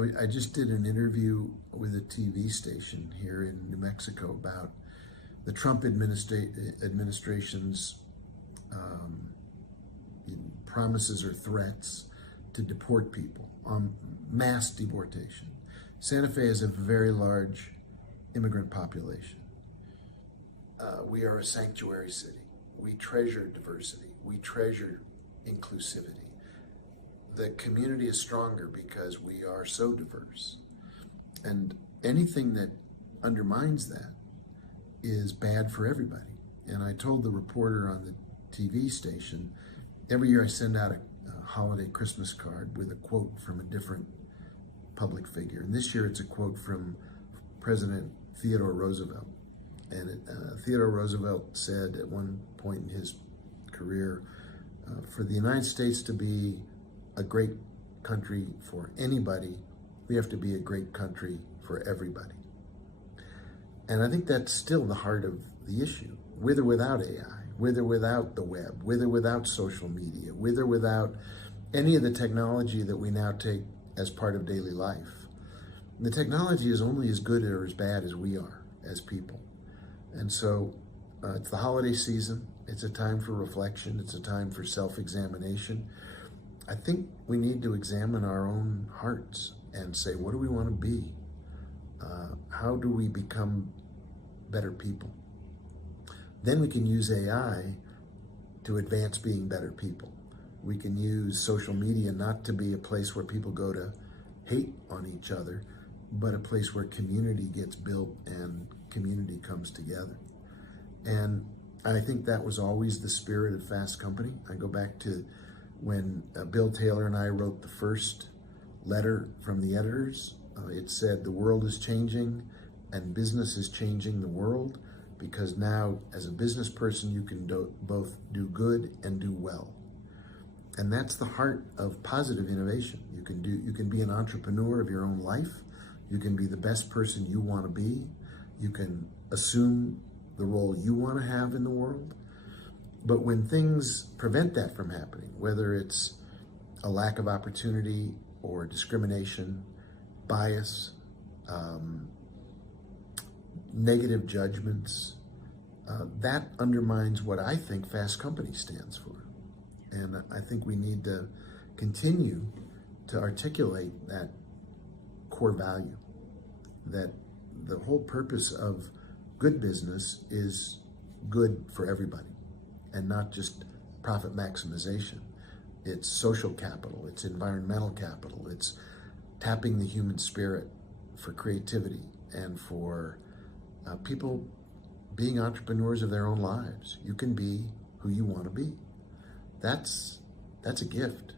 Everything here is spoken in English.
I just did an interview with a TV station here in New Mexico about the Trump administration's promises or threats to deport people, mass deportation. Santa Fe has a very large immigrant population. We are a sanctuary city. We treasure diversity. We treasure inclusivity. The community is stronger because we are so diverse. And anything that undermines that is bad for everybody. And I told the reporter on the TV station, every year I send out a holiday Christmas card with a quote from a different public figure. And this year it's a quote from President Theodore Roosevelt. And Theodore Roosevelt said at one point in his career, for the United States to be a great country for anybody, we have to be a great country for everybody. And I think that's still the heart of the issue, with or without AI, with or without the web, with or without social media, with or without any of the technology that we now take as part of daily life. The technology is only as good or as bad as we are as people. And so it's the holiday season. It's a time for reflection. It's a time for self-examination. I think we need to examine our own hearts and say, what do we want to be? How do we become better people? Then we can use AI to advance being better people. We can use social media not to be a place where people go to hate on each other, but a place where community gets built and community comes together. And I think that was always the spirit of Fast Company. I go back to when Bill Taylor and I wrote the first letter from the editors. It said, the world is changing and business is changing the world, because now as a business person, you can both do good and do well. And that's the heart of positive innovation. You can be an entrepreneur of your own life. You can be the best person you want to be. You can assume the role you want to have in the world. But when things prevent that from happening, whether it's a lack of opportunity or discrimination, bias, negative judgments, that undermines what I think Fast Company stands for. And I think we need to continue to articulate that core value, that the whole purpose of good business is good for everybody and not just profit maximization. It's social capital, it's environmental capital, it's tapping the human spirit for creativity and for people being entrepreneurs of their own lives. You can be who you want to be. That's a gift.